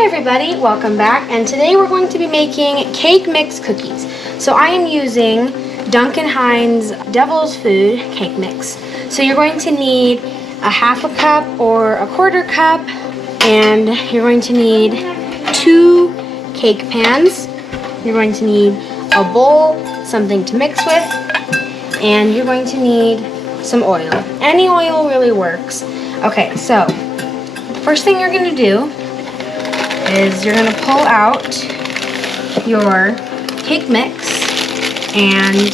Hi everybody, welcome back, and today we're going to be making cake mix cookies. So I am using Duncan Hines Devil's Food cake mix. So you're going to need a half a cup or a quarter cup, and you're going to need 2 cake pans. You're going to need a bowl, something to mix with, and you're going to need some oil. Any oil really works. Okay, so the first thing you're going to do is you're going to pull out your cake mix and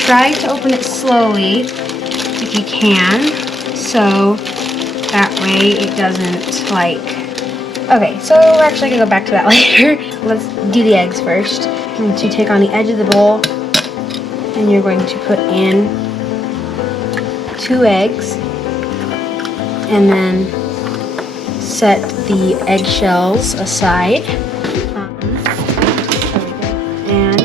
try to open it slowly if you can, so that way it doesn't okay, so we're actually going to go back to that later. Let's do the eggs first. You're going to take on the edge of the bowl and you're going to put in 2 eggs and then set the eggshells aside. And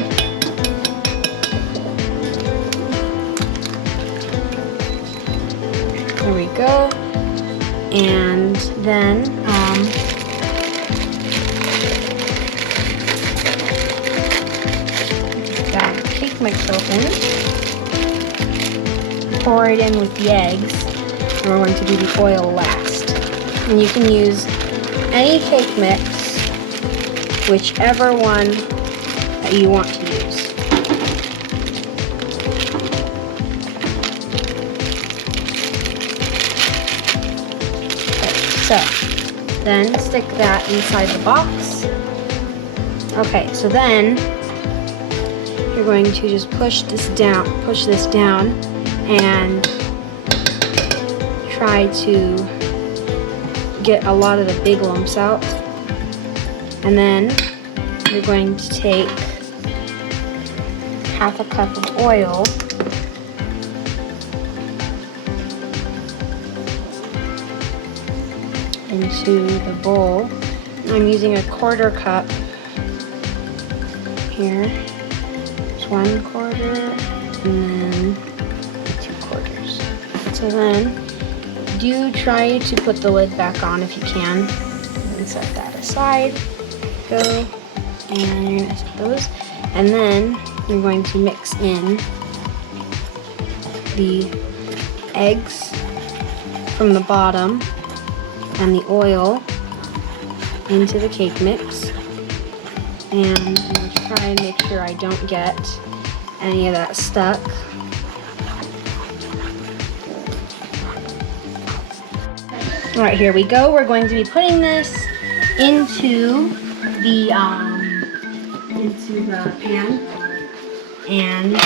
there we go. And then got the cake mix open. Pour it in with the eggs. And we're going to do the oil last. And you can use any cake mix, whichever one that you want to use. Okay, so then stick that inside the box. Okay, so then you're going to just push this down, and try to get a lot of the big lumps out. And then you're going to take half a cup of oil into the bowl. I'm using a quarter cup here. There's 1/4 and then 2 quarters. So then do try to put the lid back on if you can, and set that aside. Go, and you're gonna set those, and then you're going to mix in the eggs from the bottom and the oil into the cake mix, and I'm going to try and make sure I don't get any of that stuck. Alright, here we go. We're going to be putting this into the pan, and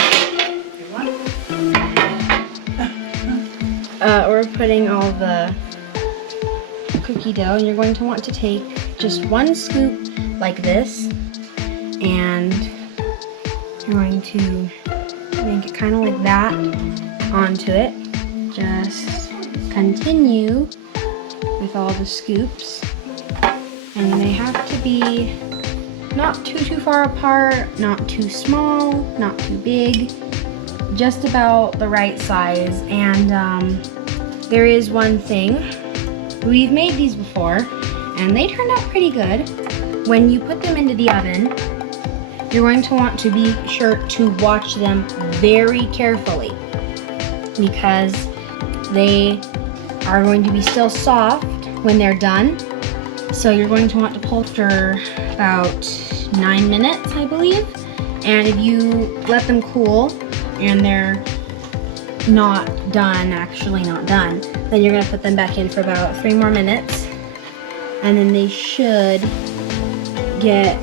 we're putting all the cookie dough, and you're going to want to take just 1 scoop like this, and you're going to make it kind of like that onto it. Just continue with all the scoops, and they have to be not too far apart, not too small, not too big, just about the right size. And there is one thing, we've made these before and they turned out pretty good. When you put them into the oven, you're going to want to be sure to watch them very carefully, because they are going to be still soft when they're done. So you're going to want to pull for about 9 minutes, I believe. And if you let them cool and they're not done, then you're going to put them back in for about 3 more minutes. And then they should get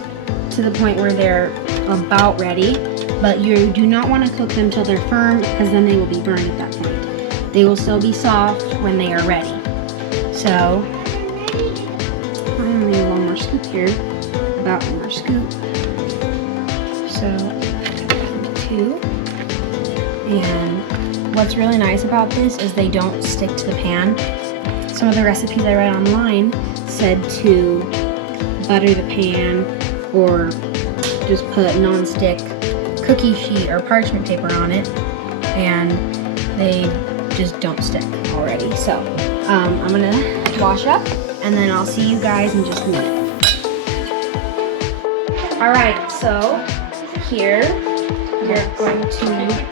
to the point where they're about ready. But you do not want to cook them till they're firm, because then they will be burned at that point. They will still be soft when they are ready. So I'm gonna need 1 more scoop here, about 1 more scoop. So 2. And what's really nice about this is they don't stick to the pan. Some of the recipes I read online said to butter the pan or just put non-stick cookie sheet or parchment paper on it, and they just don't stick already. So I'm gonna wash up, and then I'll see you guys in just a minute. All right, so here you're going to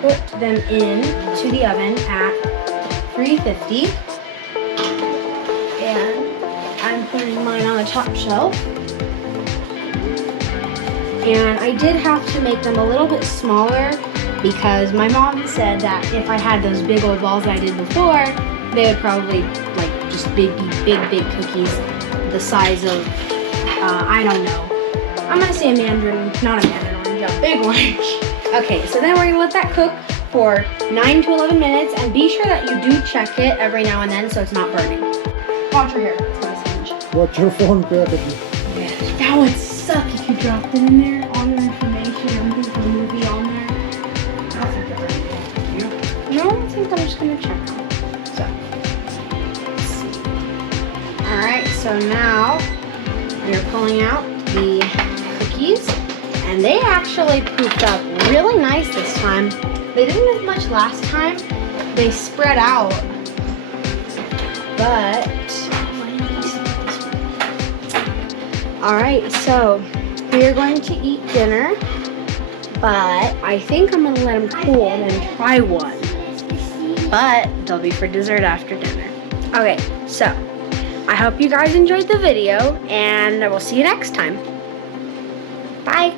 put them in to the oven at 350. And I'm putting mine on the top shelf. And I did have to make them a little bit smaller because my mom said that if I had those big old balls that I did before, they would probably like just big cookies the size of, I don't know. I'm gonna say a mandarin, not a mandarin orange, a big orange. Okay, so then we're gonna let that cook for 9 to 11 minutes and be sure that you do check it every now and then so it's not burning. Watch your hair, it's gonna singe. Watch your phone perfectly. Yeah, that would suck if you dropped it in there, all your information, everything from the movie on there. I don't think they're ready. No, I think I'm just gonna check them. So, let's see. Alright, so now you're pulling out the cookies, and they actually poofed up really nice this time. They didn't as much last time. They spread out, but all right, so we're going to eat dinner, but I think I'm gonna let them cool and then try one. But they'll be for dessert after dinner. Okay, so I hope you guys enjoyed the video, and I will see you next time. Bye.